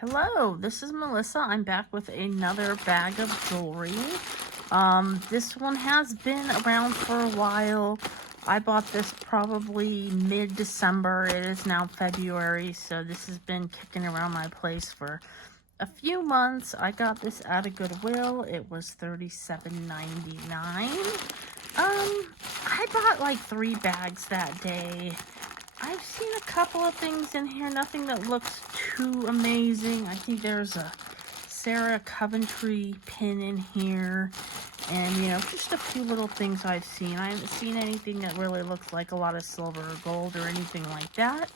Hello, this is Melissa. I'm back with another bag of jewelry. This one has been around for a while. I bought this probably mid-December. It is now February, so this has been kicking around my place for a few months. I got this at a Goodwill. It was $37.99. I bought like 3 bags that day. I've seen a couple of things in here, nothing that looks too amazing. I think there's a Sarah Coventry pin in here, and just a few little things I've seen. I haven't seen anything that really looks like a lot of silver or gold or anything like that.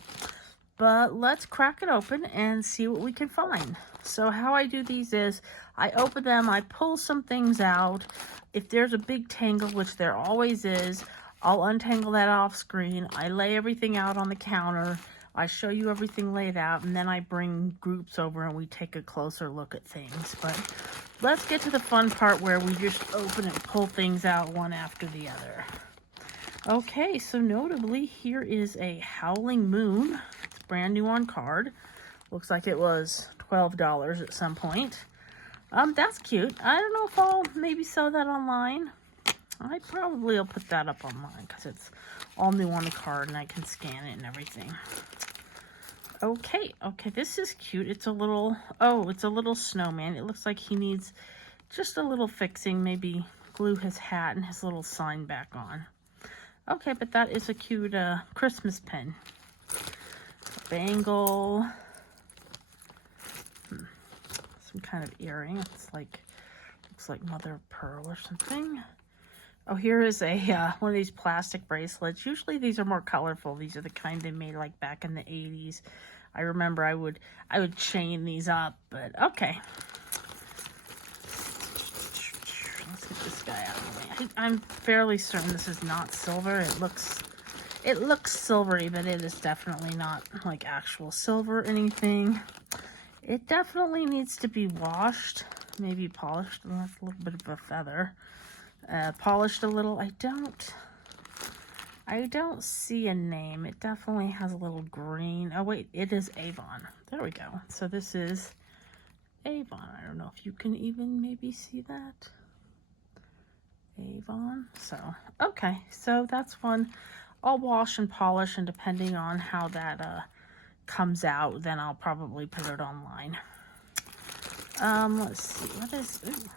But let's crack it open and see what we can find. So how I do these is I open them, I pull some things out. If there's a big tangle, which there always is, I'll untangle that off screen. I lay everything out on the counter. I show you everything laid out, and then I bring groups over and we take a closer look at things. But let's get to the fun part where we just open and pull things out one after the other. Okay, so notably, here is a Howling Moon. It's brand new on card. Looks like it was $12 at some point. That's cute. I don't know if I'll maybe sell that online. I probably will put that up online because it's all new on the card and I can scan it and everything. Okay, this is cute. It's a little, it's a little snowman. It looks like he needs just a little fixing. Maybe glue his hat and his little sign back on. Okay, but that is a cute Christmas pin. Bangle. Some kind of earring. It's like, looks like mother of pearl or something. Oh, here is a one of these plastic bracelets. Usually these are more colorful. These are the kind they made like back in the 80s. I remember I would chain these up, but okay. Let's get this guy out of the way. I'm fairly certain this is not silver. It looks silvery, but it is definitely not like actual silver or anything. It definitely needs to be washed, maybe polished. That's a little bit of a feather. Polished a little. I don't see a name. It definitely has a little green. Oh wait, it is Avon. There we go. So this is Avon. I don't know if you can even maybe see that. Avon. So, okay. So that's one. I'll wash and polish, and depending on how that comes out, then I'll probably put it online. Let's see. What is... Ooh.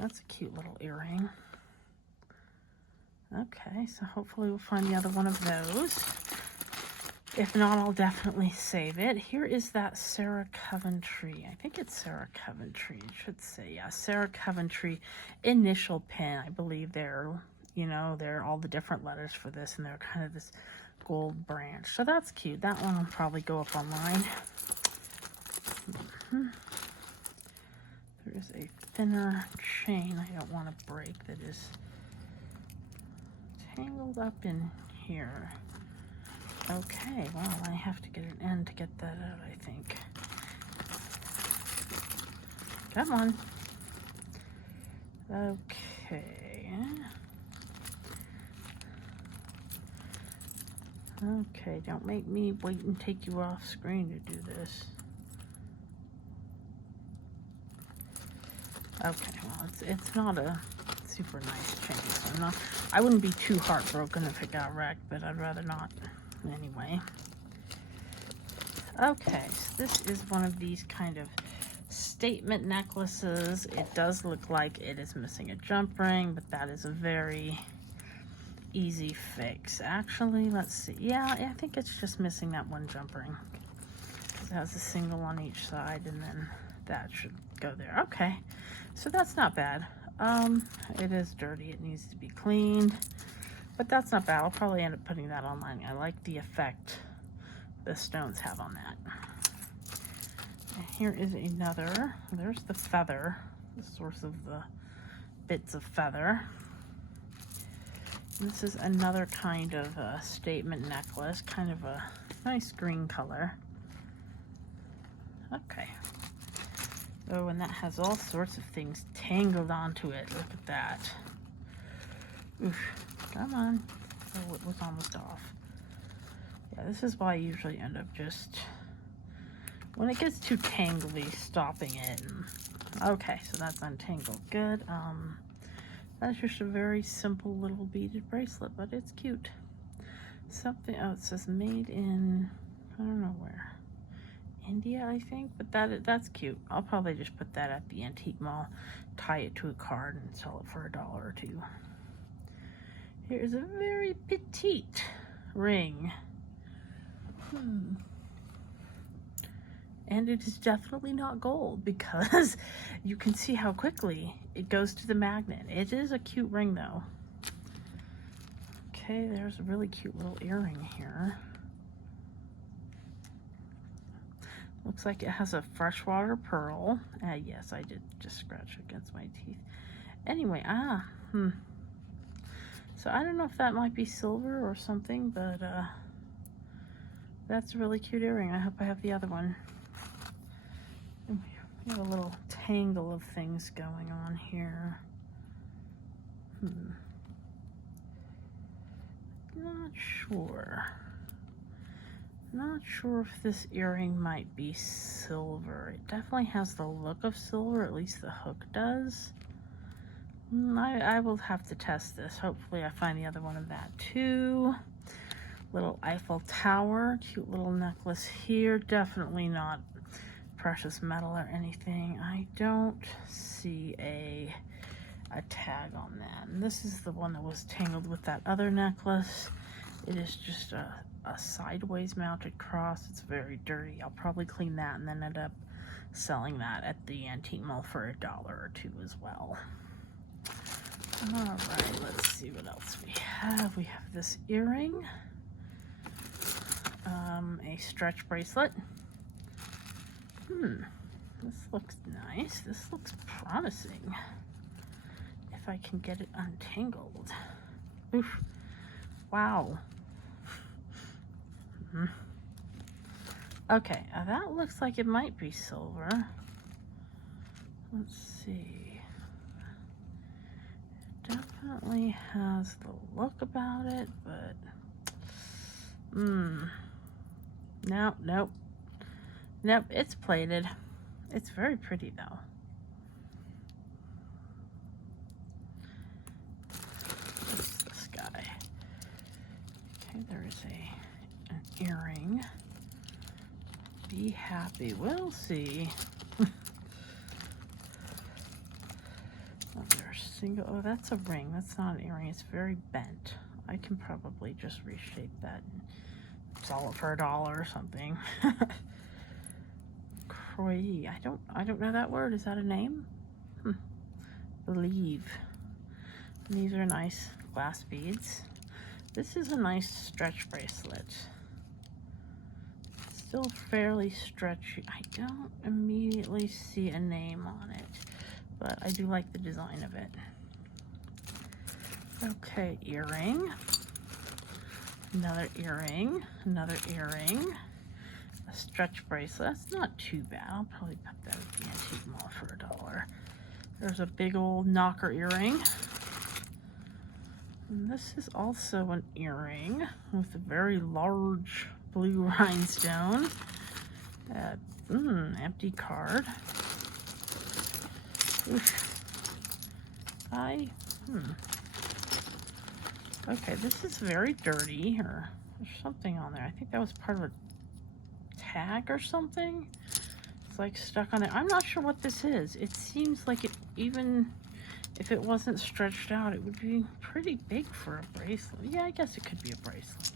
That's a cute little earring. Okay, so hopefully we'll find the other one of those. If not, I'll definitely save it. Here is that Sarah Coventry. I think it's Sarah Coventry. It should say, yeah, Sarah Coventry initial pin. I believe they're all the different letters for this, and they're kind of this gold branch. So that's cute. That one will probably go up online. There's a thinner chain I don't want to break that is tangled up in here. Okay, well, I have to get an end to get that out, I think. Come on. Okay. Okay, don't make me wait and take you off screen to do this. Okay, well, it's not a super nice chain, so I wouldn't be too heartbroken if it got wrecked, but I'd rather not anyway. Okay, so this is one of these kind of statement necklaces. It does look like it is missing a jump ring, but that is a very easy fix. Actually, let's see. Yeah, I think it's just missing that one jump ring. It has a single on each side, and then that should go there. Okay, so that's not bad. It is dirty. It needs to be cleaned, but that's not bad. I'll probably end up putting that online. I like the effect the stones have on that. And here is another. There's the feather, the source of the bits of feather. This is another kind of a statement necklace, kind of a nice green color. Okay. Oh, and that has all sorts of things tangled onto it. Look at that. Oof. Come on. Oh, it was almost off. Yeah, this is why I usually end up just When it gets too tangly, stopping it. Okay, so that's untangled. Good. That's just a very simple little beaded bracelet, but it's cute. Something, oh, it says made in, I don't know where. India, I think, but that's cute. I'll probably just put that at the antique mall, tie it to a card, and sell it for $1 or $2. Here's a very petite ring. And it is definitely not gold because you can see how quickly it goes to the magnet. It is a cute ring though. Okay, there's a really cute little earring here. Looks like it has a freshwater pearl. Yes, I did just scratch against my teeth. Anyway, so I don't know if that might be silver or something, but that's a really cute earring. I hope I have the other one. We have a little tangle of things going on here. Not sure. Not sure if this earring might be silver. It definitely has the look of silver, at least the hook does. I will have to test this. Hopefully I find the other one of that too. Little Eiffel Tower, cute little necklace here. Definitely not precious metal or anything. I don't see a tag on that. And this is the one that was tangled with that other necklace. It is just a sideways mounted cross. It's very dirty. I'll probably clean that and then end up selling that at the antique mall for $1 or $2 as well. All right, let's see what else we have. We have this earring, a stretch bracelet. This looks nice. This looks promising. If I can get it untangled. Oof. Wow. Okay, that looks like it might be silver. Let's see. It definitely has the look about it, but nope, it's plated. It's very pretty though. What's this guy? Okay, there is an earring. Be happy. We'll see. Oh, that's a ring. That's not an earring. It's very bent. I can probably just reshape that and sell it for $1 or something. Croy. I don't know that word. Is that a name? Believe. And these are nice glass beads. This is a nice stretch bracelet. Still fairly stretchy. I don't immediately see a name on it, but I do like the design of it. Okay, earring. Another earring. Another earring. A stretch bracelet. That's not too bad. I'll probably put that at the antique mall for $1. There's a big old knocker earring. And this is also an earring with a very large blue rhinestone. Empty card. Oof. Okay, this is very dirty, or there's something on there. I think that was part of a tag or something. It's like stuck on there. I'm not sure what this is. It seems like it, even if it wasn't stretched out, it would be pretty big for a bracelet. Yeah, I guess it could be a bracelet.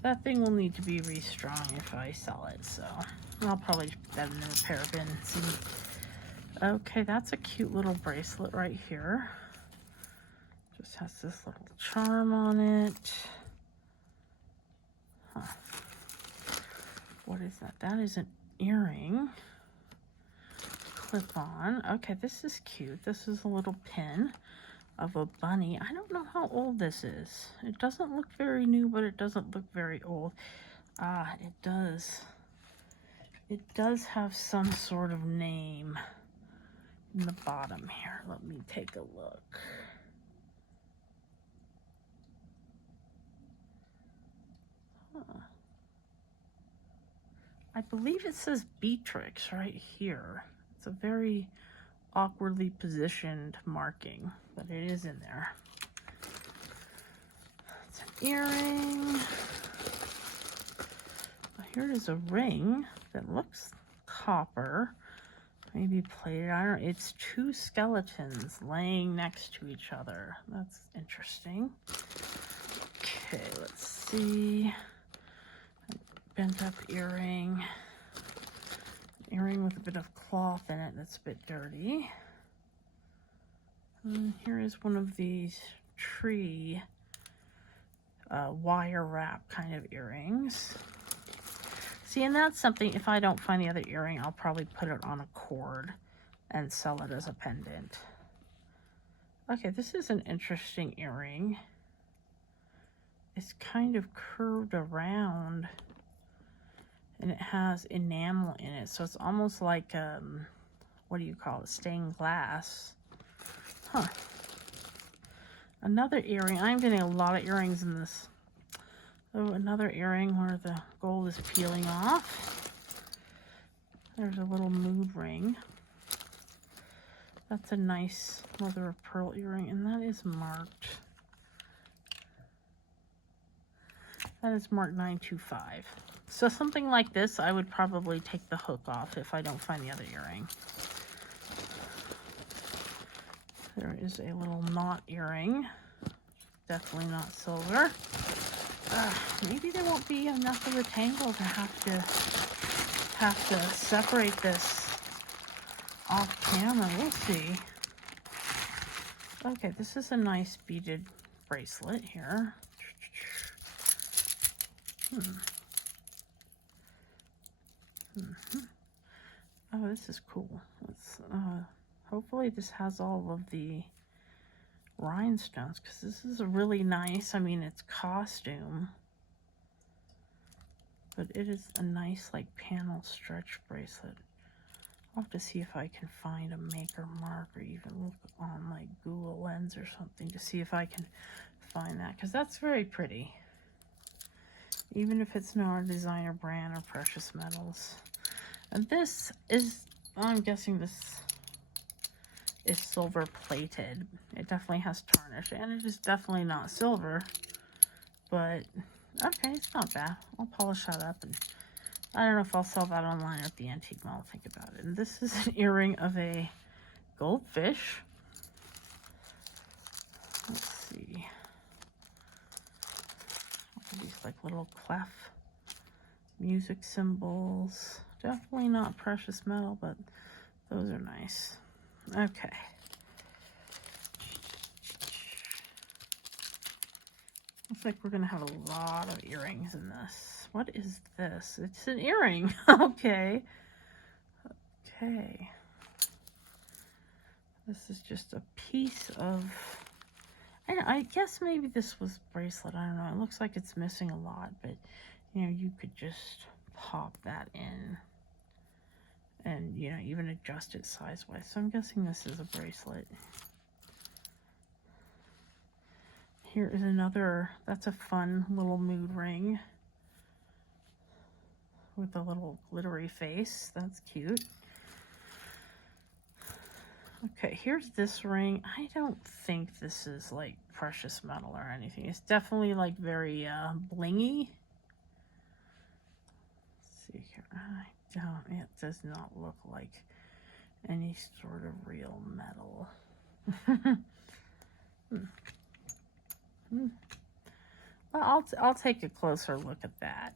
That thing will need to be restrung if I sell it, so I'll probably put that in a repair bin and see. Okay, that's a cute little bracelet right here. Just has this little charm on it. What is that? That is an earring. Clip on. Okay, this is cute. This is a little pin of a bunny. I don't know how old this is. It doesn't look very new, but it doesn't look very old. It does. It does have some sort of name in the bottom here. Let me take a look. I believe it says Beatrix right here. It's a very awkwardly positioned marking, but it is in there. It's an earring. Here is a ring that looks copper, maybe plated iron. It's two skeletons laying next to each other. That's interesting. Okay, let's see. Bent up earring. Earring with a bit of cloth in it that's a bit dirty. And here is one of these tree wire wrap kind of earrings. See, and that's something, if I don't find the other earring, I'll probably put it on a cord and sell it as a pendant. Okay, this is an interesting earring. It's kind of curved around, and it has enamel in it, so it's almost like, what do you call it, stained glass. Huh. Another earring. I'm getting a lot of earrings in this. Oh, another earring where the gold is peeling off. There's a little mood ring. That's a nice mother of pearl earring, and that is marked. That is marked 925. So something like this, I would probably take the hook off if I don't find the other earring. There is a little knot earring. Definitely not silver. Maybe there won't be enough of a tangle to have to separate this off camera. We'll see. Okay, this is a nice beaded bracelet here. Oh, this is cool. Let's hopefully this has all of the rhinestones, because this is a really nice, I mean, it's costume, but it is a nice like panel stretch bracelet. I'll have to see if I can find a maker mark, or even look on like Google Lens or something to see if I can find that, because that's very pretty, even if it's not a designer brand or precious metals. And this is, I'm guessing this is silver plated. It definitely has tarnish, and it is definitely not silver, but okay, it's not bad. I'll polish that up, and I don't know if I'll sell that online or at the antique mall. I'll think about it. And this is an earring of a goldfish. Let's see. These like little clef music symbols. Definitely not precious metal, but those are nice. Okay. Looks like we're gonna have a lot of earrings in this. What is this? It's an earring. Okay. Okay. This is just a piece of, I guess maybe this was bracelet. I don't know. It looks like it's missing a lot, but you know, you could just pop that in and, you know, even adjust it size-wise. So I'm guessing this is a bracelet. Here is another, that's a fun little mood ring with a little glittery face. That's cute. Okay, here's this ring. I don't think this is like precious metal or anything. It's definitely like very blingy. Let's see here. It does not look like any sort of real metal. Well, I'll take a closer look at that.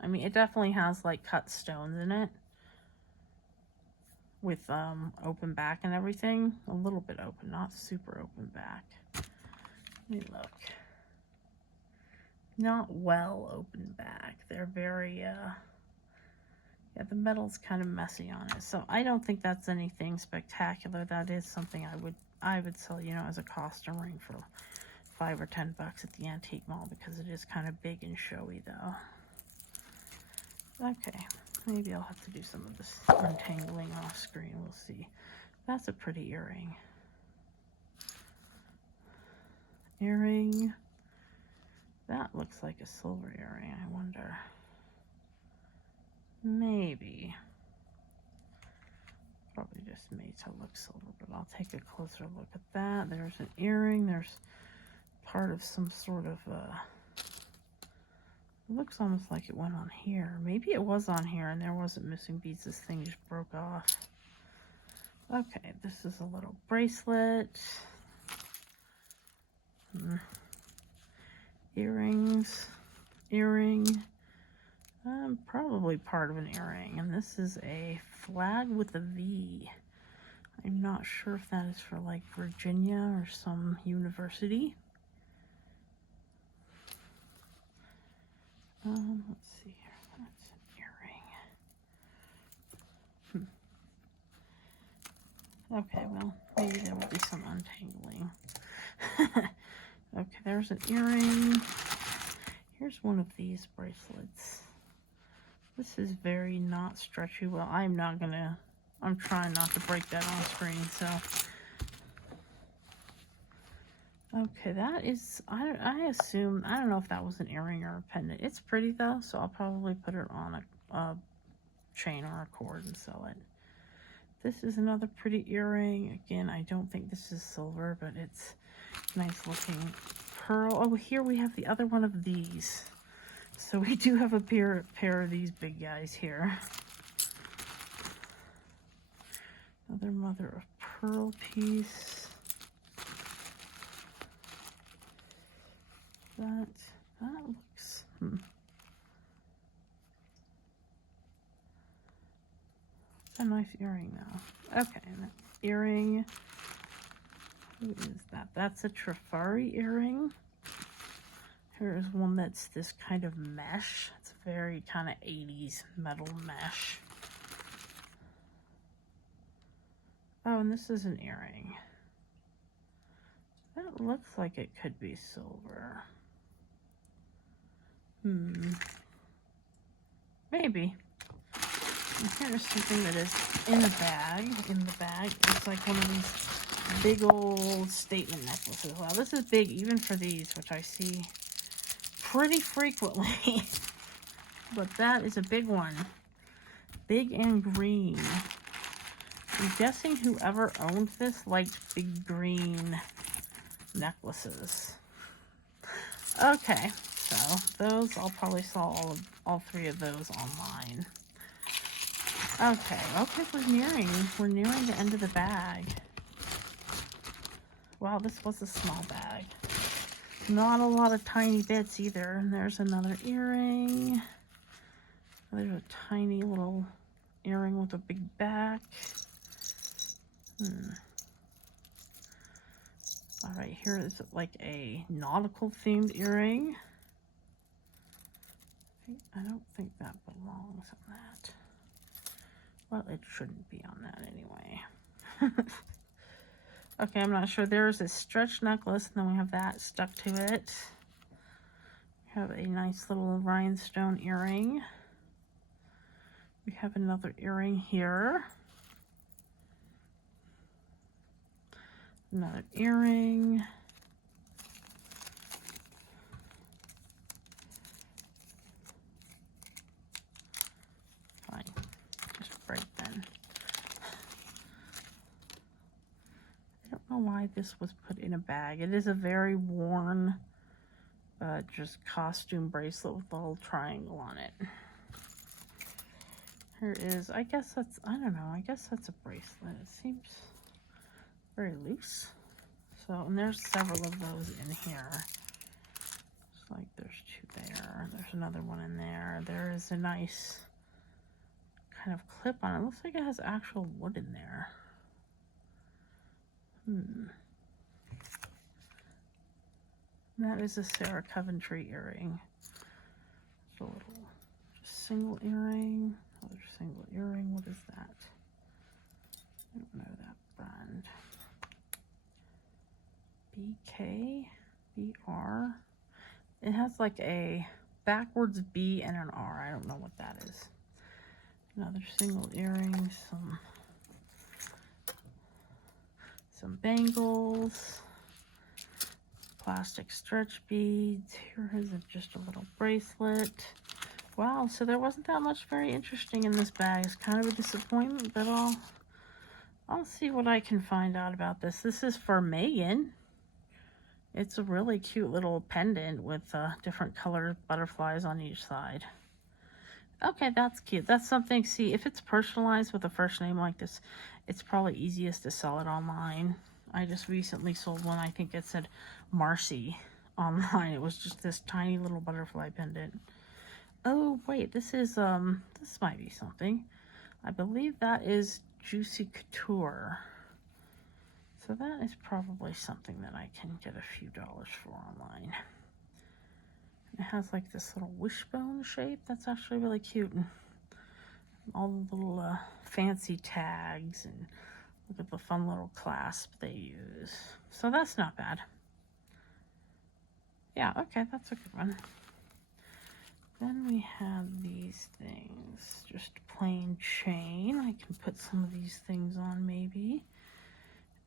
I mean, it definitely has like cut stones in it with open back and everything. A little bit open, not super open back. Let me look. Not well open back. They're very yeah, the metal's kind of messy on it. So I don't think that's anything spectacular. That is something I would sell, you know, as a costume ring for $5 or $10 at the antique mall, because it is kind of big and showy though. Okay, maybe I'll have to do some of this untangling off screen. We'll see. That's a pretty earring. Earring. That looks like a silver earring, I wonder. Maybe. Probably just made to look silver, but I'll take a closer look at that. There's an earring. There's part of some sort of it looks almost like it went on here. Maybe it was on here and there wasn't missing beads. This thing just broke off. Okay, this is a little bracelet. Earrings. Earring. Probably part of an earring. And this is a flag with a V. I'm not sure if that is for like Virginia or some university. Let's see here. That's an earring. Okay, well, maybe there will be some untangling. Okay, there's an earring. Here's one of these bracelets. This is very not stretchy. Well, I'm trying not to break that on screen, so. Okay, that is, I assume, I don't know if that was an earring or a pendant. It's pretty though, so I'll probably put it on a chain or a cord and sell it. This is another pretty earring. Again, I don't think this is silver, but it's nice looking pearl. Oh, here we have the other one of these. So we do have a pair of these big guys here. Another mother of pearl piece. That looks, It's a nice earring though. Okay, that earring. Who is that? That's a Trifari earring. Here's one that's this kind of mesh. It's very kind of 80s metal mesh. Oh, and this is an earring. That looks like it could be silver. Maybe. And here's something that is in a bag. In the bag, it's like one of these big old statement necklaces. Wow, this is big even for these, which I see pretty frequently. But that is a big one. Big and green. I'm guessing whoever owned this liked big green necklaces. Okay, so those, I'll probably sell all three of those online. Okay, we're nearing the end of the bag. Wow, this was a small bag. Not a lot of tiny bits either. And there's another earring. There's a tiny little earring with a big back. All right, here is like a nautical themed earring. I don't think that belongs on that. Well, it shouldn't be on that anyway. Okay, I'm not sure. There's a stretch necklace, and then we have that stuck to it. We have a nice little rhinestone earring. We have another earring here. Another earring. Fine. Just break then. I don't know why this was put in a bag. It is a very worn, just costume bracelet with a little triangle on it. Here is, I guess that's, I don't know, I guess that's a bracelet. It seems very loose. So, and there's several of those in here. It's like there's two there. There's another one in there. There is a nice kind of clip on it. It looks like it has actual wood in there. That is a Sarah Coventry earring. It's a little just single earring. Another single earring. What is that? I don't know that brand. BR. It has like a backwards B and an R. I don't know what that is. Another single earring. Some bangles. Plastic stretch beads. Here is just a little bracelet. Wow, so there wasn't that much very interesting in this bag. It's kind of a disappointment, but I'll see what I can find out about this. This is for Megan. It's a really cute little pendant with different colored butterflies on each side. Okay, that's cute. That's something, see, if it's personalized with a first name like this, it's probably easiest to sell it online. I just recently sold one, I think it said Marcy online. It was just this tiny little butterfly pendant. Oh, wait, this is, this might be something. I believe that is Juicy Couture. So that is probably something that I can get a few dollars for online. It has like this little wishbone shape. That's actually really cute. And all the little fancy tags, and look at the fun little clasp they use. So that's not bad. Yeah, okay, that's a good one. Then we have these things, just plain chain. I can put some of these things on maybe.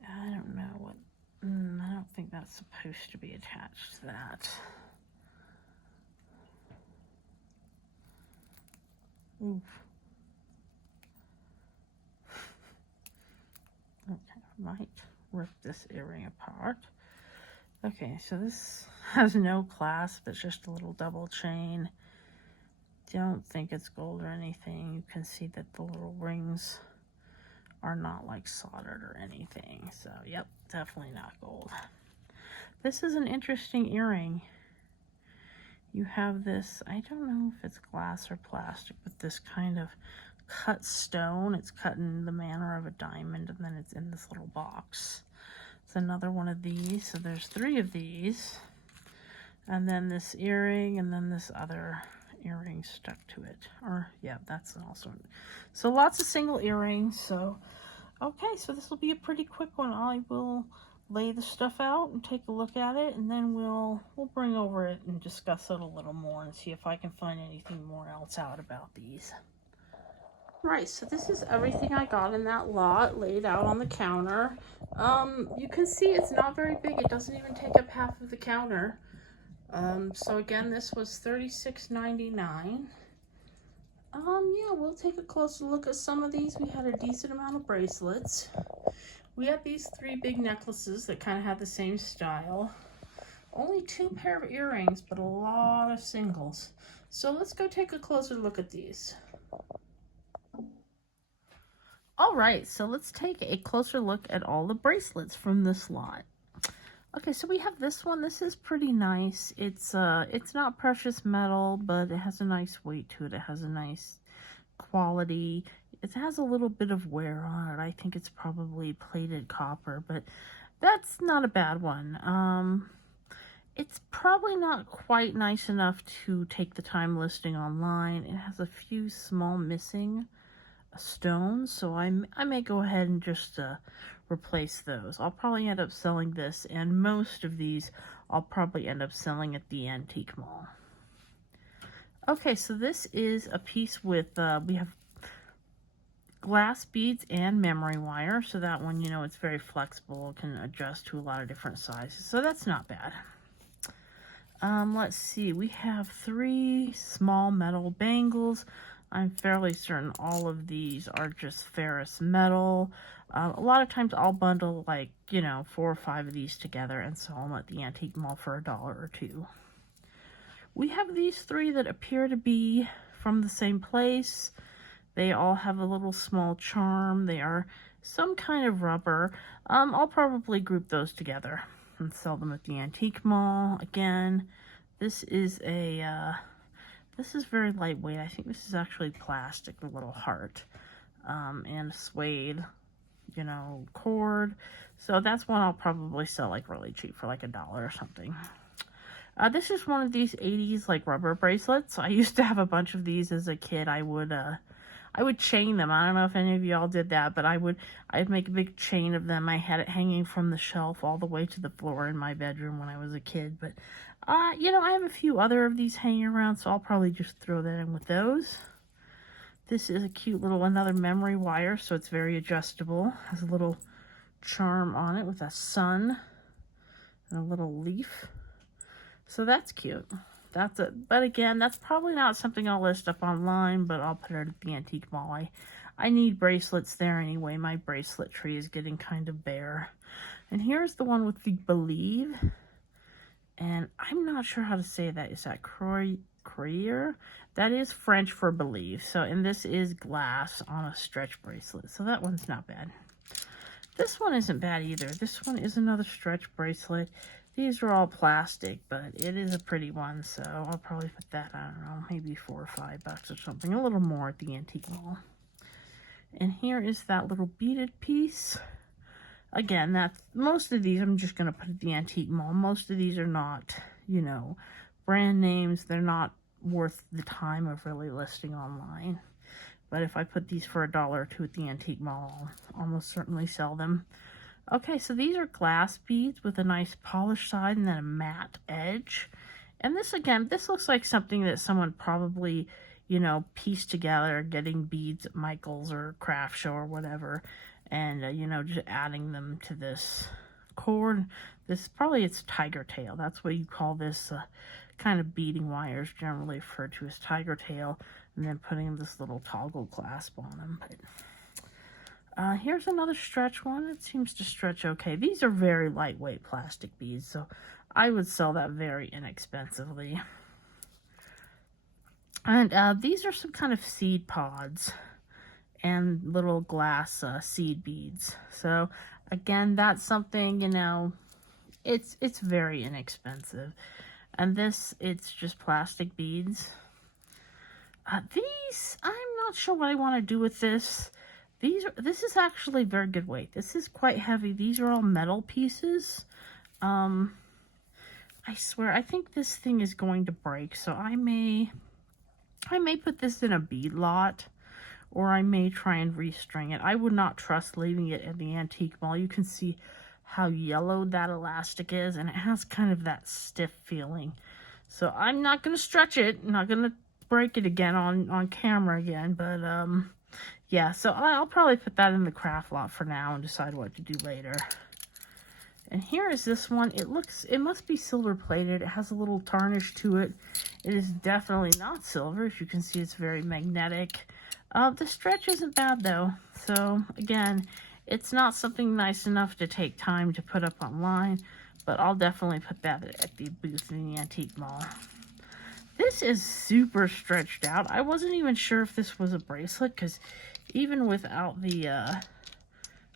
I don't know what, I don't think that's supposed to be attached to that. Oof. Okay, might rip this earring apart. Okay, so this has no clasp, it's just a little double chain. Don't think it's gold or anything. You can see that the little rings are not like soldered or anything. So, yep, definitely not gold. This is an interesting earring. You have this, I don't know if it's glass or plastic, but this kind of cut stone. It's cut in the manner of a diamond, and then it's in this little box. It's another one of these. So there's 3 of these. And then this earring, and then this other earring stuck to it. Or, yeah, that's also. So lots of single earrings. So, okay, so this will be a pretty quick one. I will lay the stuff out and take a look at it, and then we'll bring over it and discuss it a little more and see if I can find anything more else out about these. Right, so this is everything I got in that lot laid out on the counter. You can see it's not very big. It doesn't even take up half of the counter. So again, this was $36.99. Yeah, we'll take a closer look at some of these. We had a decent amount of bracelets. We had these 3 big necklaces that kind of had the same style. Only 2 pair of earrings, but a lot of singles. So let's go take a closer look at these. All right, so let's take a closer look at all the bracelets from this lot. Okay, so we have this one. This is pretty nice. It's not precious metal, but it has a nice weight to it. It has a nice quality. It has a little bit of wear on it. I think it's probably plated copper, but that's not a bad one. It's probably not quite nice enough to take the time listing online. It has a few small missing stones, so I may go ahead and just replace those. I'll probably end up selling this, and most of these I'll probably end up selling at the antique mall. Okay, so this is a piece with, we have glass beads and memory wire, so that one, you know, it's very flexible. It can adjust to a lot of different sizes, so that's not bad. Let's see, we have 3 small metal bangles. I'm fairly certain all of these are just ferrous metal. A lot of times I'll bundle, like, you know, 4 or 5 of these together and sell them at the antique mall for $1 or $2. We have these 3 that appear to be from the same place. They all have a little small charm. They are some kind of rubber. I'll probably group those together and sell them at the antique mall. Again, this is a, this is very lightweight. I think this is actually plastic, the little heart, and suede, you know, cord. So that's one I'll probably sell like really cheap for like $1 or something. This is one of these 80s like rubber bracelets. I used to have a bunch of these as a kid. I would chain them. I don't know if any of y'all did that, but I'd make a big chain of them. I had it hanging from the shelf all the way to the floor in my bedroom when I was a kid. But, you know, I have a few other of these hanging around, so I'll probably just throw that in with those. This is a cute little, another memory wire, so it's very adjustable. Has a little charm on it with a sun and a little leaf. So that's cute. that's it. But again, that's probably not something I'll list up online, but I'll put it at the antique mall. I need bracelets there anyway. My bracelet tree is getting kind of bare. And here's the one with the Believe. And I'm not sure how to say that. Is that Croyer? That is French for Believe. So, and this is glass on a stretch bracelet. So that one's not bad. This one isn't bad either. This one is another stretch bracelet. These are all plastic, but it is a pretty one. So I'll probably put that, I don't know, maybe $4 or $5 or something. A little more at the antique mall. And here is that little beaded piece. Again, that's most of these I'm just going to put at the antique mall. Most of these are not, you know, brand names. They're not worth the time of really listing online. But if I put these for $1 or $2 at the antique mall, I'll almost certainly sell them. Okay, so these are glass beads with a nice polished side and then a matte edge. And this, again, this looks like something that someone probably, you know, pieced together, getting beads at Michael's or craft show or whatever. And, you know, just adding them to this cord. This, probably it's tiger tail. That's what you call this kind of beading wires, generally referred to as tiger tail. And then putting this little toggle clasp on them. But here's another stretch one. It seems to stretch okay. These are very lightweight plastic beads, so I would sell that very inexpensively. And these are some kind of seed pods and little glass seed beads. So again, that's something, you know, it's very inexpensive. And this, it's just plastic beads. These, I'm not sure what I want to do with this. This is actually very good weight. This is quite heavy. These are all metal pieces. I swear, I think this thing is going to break. So I may put this in a bead lot, or I may try and restring it. I would not trust leaving it at the antique mall. You can see how yellow that elastic is, and it has kind of that stiff feeling. So I'm not going to stretch it. I'm not going to break it again on camera again, but yeah, so I'll probably put that in the craft lot for now and decide what to do later. And here is this one. It must be silver plated. It has a little tarnish to it. It is definitely not silver. As you can see, it's very magnetic. The stretch isn't bad though. So again, it's not something nice enough to take time to put up online, but I'll definitely put that at the booth in the antique mall. This is super stretched out. I wasn't even sure if this was a bracelet, because even without the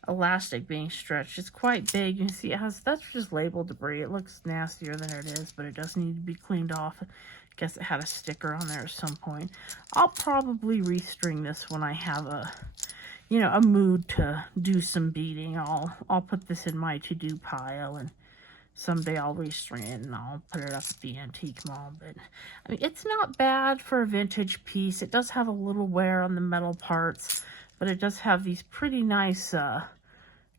elastic being stretched, it's quite big. You can see it has, that's just label debris. It looks nastier than it is, but it does need to be cleaned off. I guess it had a sticker on there at some point. I'll probably restring this when I have a, you know, a mood to do some beading. I'll put this in my to-do pile, and someday I'll restring it and I'll put it up at the antique mall. But I mean, it's not bad for a vintage piece. It does have a little wear on the metal parts, but it does have these pretty nice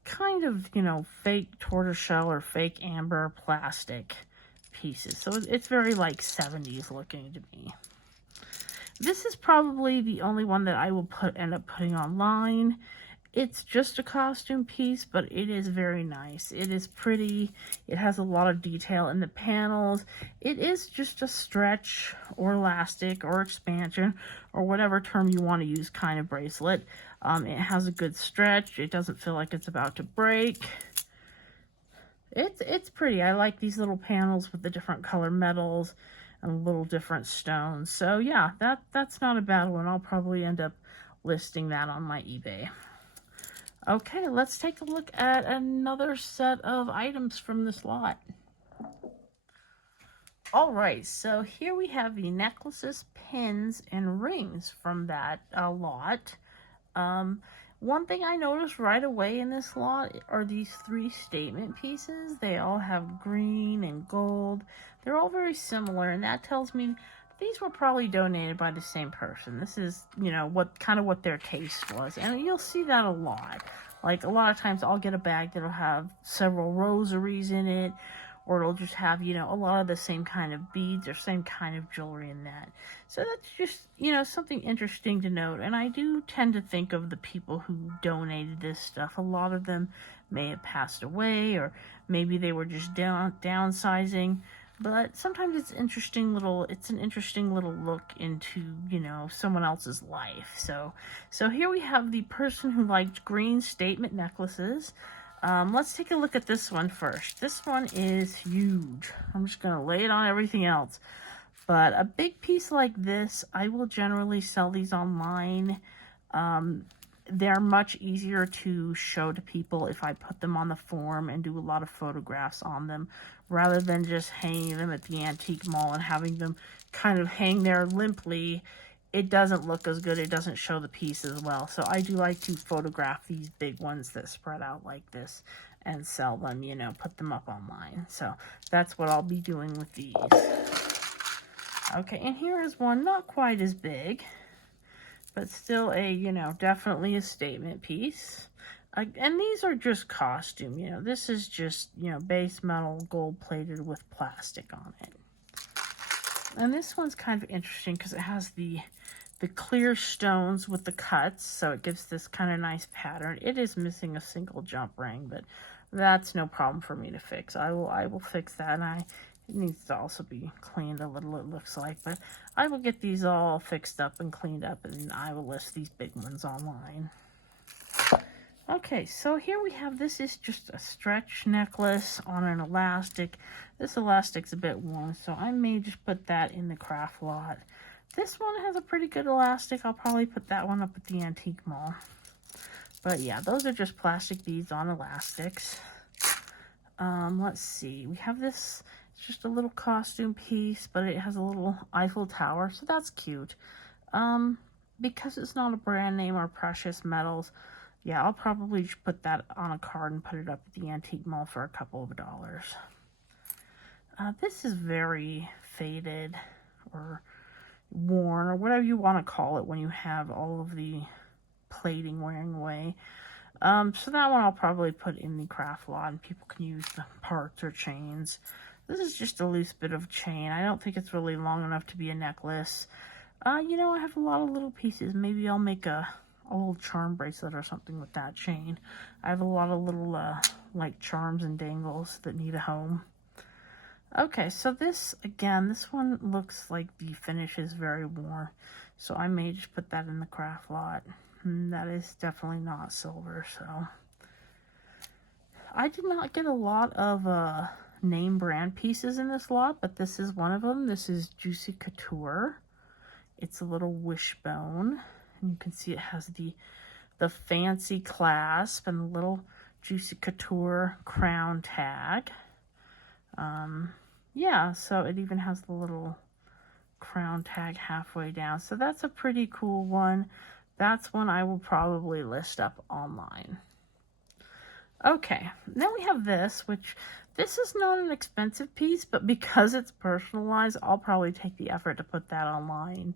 kind of, you know, fake tortoiseshell or fake amber plastic pieces. So it's very like 70s looking to me. This is probably the only one that I will end up putting online. It's just a costume piece, but it is very nice. It is pretty. It has a lot of detail in the panels. It is just a stretch or elastic or expansion or whatever term you want to use kind of bracelet. It has a good stretch. It doesn't feel like it's about to break. It's pretty. I like these little panels with the different color metals and little different stones. So yeah, that's not a bad one. I'll probably end up listing that on my eBay. Okay, let's take a look at another set of items from this lot. All right, so here we have the necklaces, pins, and rings from that lot. One thing I noticed right away in this lot are these 3 statement pieces. They all have green and gold. They're all very similar, and that tells me these were probably donated by the same person. This is, you know, what their taste was. And you'll see that a lot. Like, a lot of times I'll get a bag that'll have several rosaries in it, or it'll just have, you know, a lot of the same kind of beads or same kind of jewelry in that. So that's just, you know, something interesting to note. And I do tend to think of the people who donated this stuff. A lot of them may have passed away, or maybe they were just downsizing. But sometimes it's an interesting little look into, you know, someone else's life. So here we have the person who liked green statement necklaces. Let's take a look at this one first. This one is huge. I'm just going to lay it on everything else. But a big piece like this, I will generally sell these online. They're much easier to show to people if I put them on the form and do a lot of photographs on them, rather than just hanging them at the antique mall and having them kind of hang there limply. It doesn't look as good. It doesn't show the piece as well. So I do like to photograph these big ones that spread out like this and sell them, you know, put them up online. So that's what I'll be doing with these. Okay, and here is one not quite as big, but still a, you know, definitely a statement piece. And these are just costume, you know. This is just, you know, base metal, gold plated with plastic on it. And this one's kind of interesting because it has the clear stones with the cuts, so it gives this kind of nice pattern. It is missing a single jump ring, but that's no problem for me to fix. I will fix that, and it needs to also be cleaned a little, it looks like. But I will get these all fixed up and cleaned up, and I will list these big ones online. Okay, so here we have, this is just a stretch necklace on an elastic. This elastic's a bit worn, so I may just put that in the craft lot. This one has a pretty good elastic. I'll probably put that one up at the antique mall. But yeah, those are just plastic beads on elastics. Let's see. We have this. It's just a little costume piece, but it has a little Eiffel Tower, so that's cute. Because it's not a brand name or precious metals, yeah, I'll probably just put that on a card and put it up at the antique mall for a couple of dollars. This is very faded or worn, or whatever you want to call it when you have all of the plating wearing away. So that one I'll probably put in the craft lot, and people can use the parts or chains. This is just a loose bit of chain. I don't think it's really long enough to be a necklace. You know, I have a lot of little pieces. Maybe I'll make a little charm bracelet or something with that chain. I have a lot of little, like, charms and dangles that need a home. Okay, so this, again, this one looks like the finish is very worn. So I may just put that in the craft lot. And that is definitely not silver, so. I did not get a lot of, name brand pieces in this lot, but this is one of them. This is Juicy Couture. It's a little wishbone, and you can see it has the fancy clasp and the little Juicy Couture crown tag. Yeah, so it even has the little crown tag halfway down, so that's a pretty cool one. That's one I will probably list up online. Okay, then we have this, which this is not an expensive piece, but because it's personalized, I'll probably take the effort to put that online.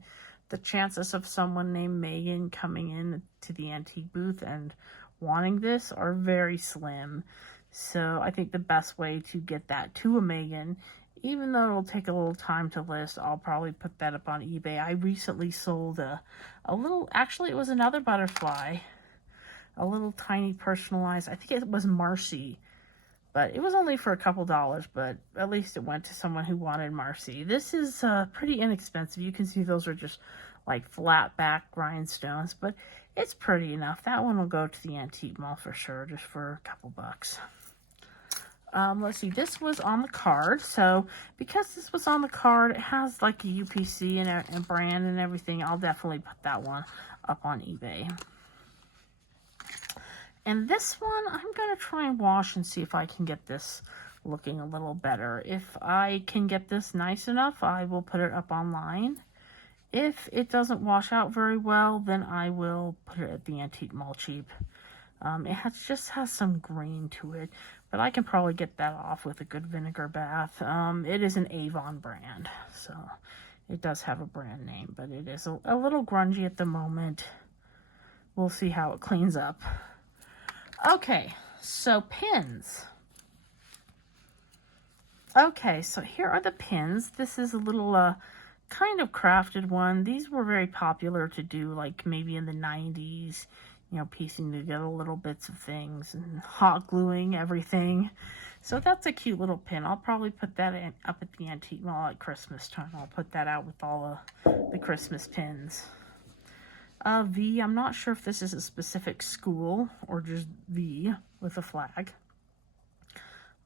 The chances of someone named Megan coming in to the antique booth and wanting this are very slim. So I think the best way to get that to a Megan, even though it'll take a little time to list, I'll probably put that up on eBay. I recently sold a little, actually it was another butterfly, a little tiny personalized, I think it was Marcy, but it was only for a couple dollars, but at least it went to someone who wanted Marcy. This is pretty inexpensive. You can see those are just like flat back rhinestones, but it's pretty enough. That one will go to the antique mall for sure, just for a couple bucks. Let's see, this was on the card. So because this was on the card, it has like a UPC and a brand and everything. I'll definitely put that one up on eBay. And this one, I'm going to try and wash and see if I can get this looking a little better. If I can get this nice enough, I will put it up online. If it doesn't wash out very well, then I will put it at the antique mall cheap. It just has some green to it, but I can probably get that off with a good vinegar bath. It is an Avon brand, so it does have a brand name, but it is a little grungy at the moment. We'll see how it cleans up. Okay, so pins. Okay, so here are the pins. This is a little kind of crafted one. These were very popular to do, like maybe in the 90s. you know, piecing together little bits of things and hot gluing everything. So that's a cute little pin. I'll probably put that up at the antique mall at Christmas time. I'll put that out with all the Christmas pins. V, I'm not sure if this is a specific school or just V with a flag.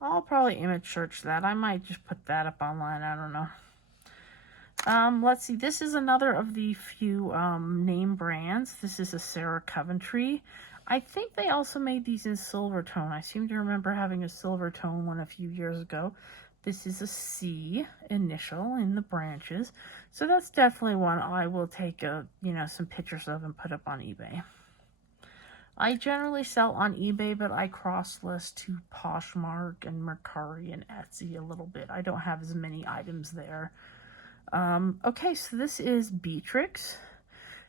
I'll probably image search that. I might just put that up online. I don't know. Let's see. This is another of the few name brands. This is a Sarah Coventry. I think they also made these in silver tone. I seem to remember having a silver tone one a few years ago. This is a C initial in the branches. So that's definitely one I will take some pictures of and put up on eBay. I generally sell on eBay, but I cross-list to Poshmark and Mercari and Etsy a little bit. I don't have as many items there. Okay, so this is Beatrix,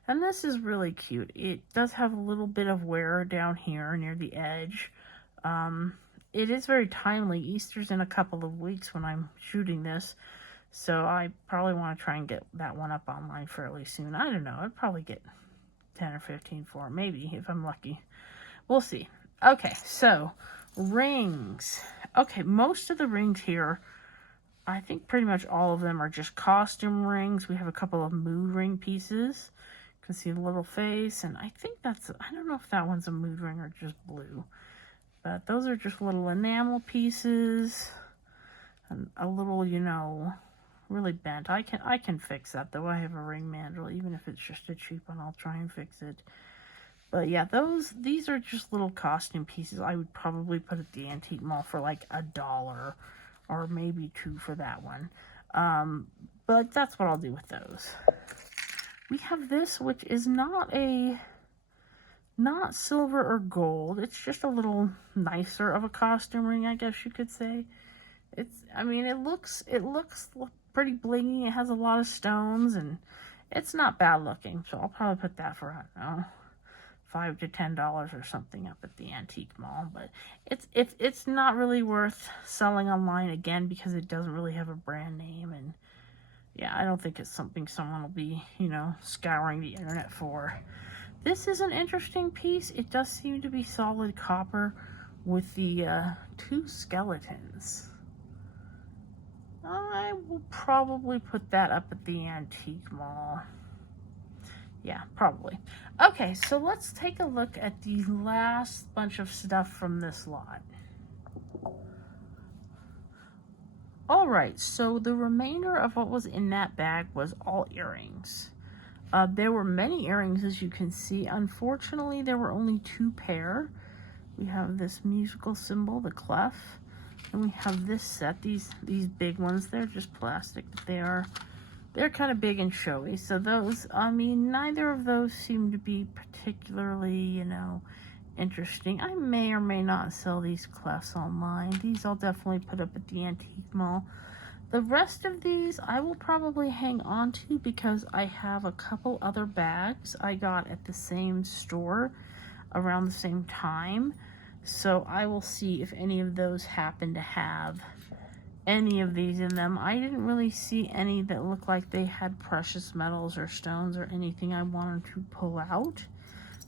and this is really cute. It does have a little bit of wear down here near the edge. It is very timely. Easter's in a couple of weeks when I'm shooting this, so I probably want to try and get that one up online fairly soon. I don't know. I'd probably get 10 or 15 for it, maybe, if I'm lucky. We'll see. Okay, so rings. Okay, most of the rings here, I think pretty much all of them are just costume rings. We have a couple of mood ring pieces. You can see the little face, and I think that's, I don't know if that one's a mood ring or just blue. But those are just little enamel pieces. And a little, you know, really bent. I can fix that, though. I have a ring mandrel. Even if it's just a cheap one, I'll try and fix it. But yeah, these are just little costume pieces. I would probably put at the antique mall for like $1 or maybe $2 for that one. But that's what I'll do with those. We have this, which is not silver or gold. It's just a little nicer of a costume ring, I guess you could say. It looks pretty blingy. It has a lot of stones, and it's not bad looking. So I'll probably put that for, I don't know, $5 to $10 or something up at the antique mall. But it's not really worth selling online again because it doesn't really have a brand name, and yeah, I don't think it's something someone will be, you know, scouring the internet for. This is an interesting piece. It does seem to be solid copper with the 2 skeletons. I will probably put that up at the antique mall. Yeah, probably. Okay, so let's take a look at the last bunch of stuff from this lot. All right, so the remainder of what was in that bag was all earrings. There were many earrings, as you can see. Unfortunately, there were only 2 pair. We have this musical symbol, the clef, and we have this set. These big ones, they're just plastic, but they're kind of big and showy. So those, I mean, neither of those seem to be particularly, you know, interesting. I may or may not sell these clefs online. These I'll definitely put up at the antique mall. The rest of these I will probably hang on to because I have a couple other bags I got at the same store around the same time. So I will see if any of those happen to have any of these in them. I didn't really see any that looked like they had precious metals or stones or anything I wanted to pull out.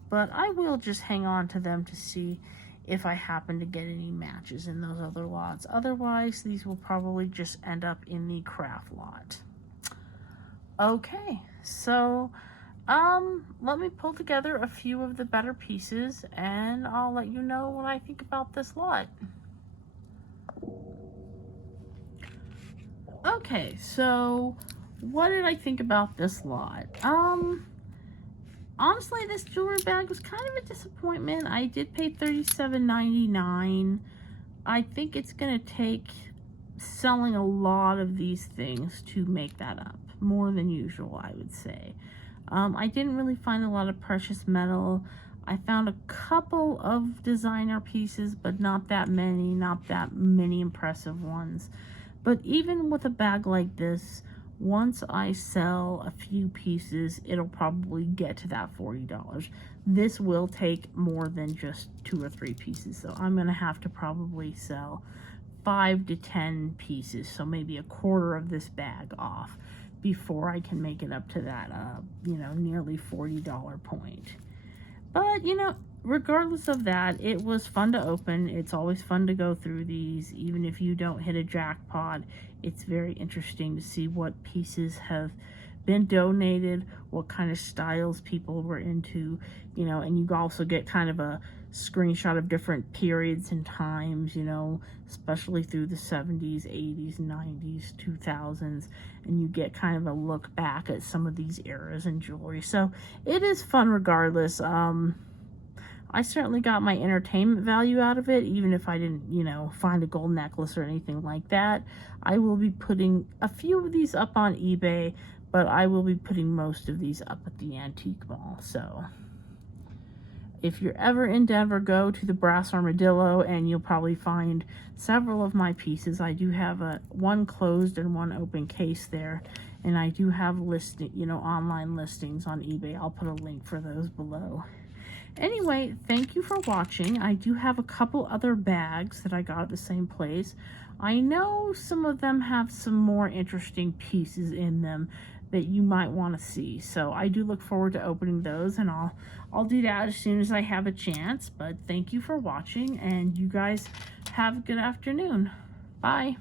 But I will just hang on to them to see if I happen to get any matches in those other lots. Otherwise, these will probably just end up in the craft lot. Okay, so let me pull together a few of the better pieces and I'll let you know what I think about this lot. Okay, so what did I think about this lot? Honestly, this jewelry bag was kind of a disappointment. I did pay $37.99. I think it's going to take selling a lot of these things to make that up. More than usual, I would say. I didn't really find a lot of precious metal. I found a couple of designer pieces, but not that many impressive ones. But even with a bag like this, once I sell a few pieces, it'll probably get to that $40. This will take more than just 2 or 3 pieces, so I'm going to have to probably sell 5 to 10 pieces, so maybe a quarter of this bag off before I can make it up to that, you know, nearly $40 point. But, you know, regardless of that, it was fun to open. It's always fun to go through these. Even if you don't hit a jackpot, it's very interesting to see what pieces have been donated, what kind of styles people were into, you know, and you also get kind of a screenshot of different periods and times, you know, especially through the 70s, 80s, 90s, 2000s, and you get kind of a look back at some of these eras in jewelry. So it is fun regardless. I certainly got my entertainment value out of it, even if I didn't, you know, find a gold necklace or anything like that. I will be putting a few of these up on eBay, but I will be putting most of these up at the antique mall. So if you're ever in Denver, go to the Brass Armadillo and you'll probably find several of my pieces. I do have one closed and one open case there, and I do have online listings on eBay. I'll put a link for those below. Anyway, thank you for watching. I do have a couple other bags that I got at the same place. I know some of them have some more interesting pieces in them that you might want to see. So I do look forward to opening those, and I'll do that as soon as I have a chance. But thank you for watching, and you guys have a good afternoon. Bye.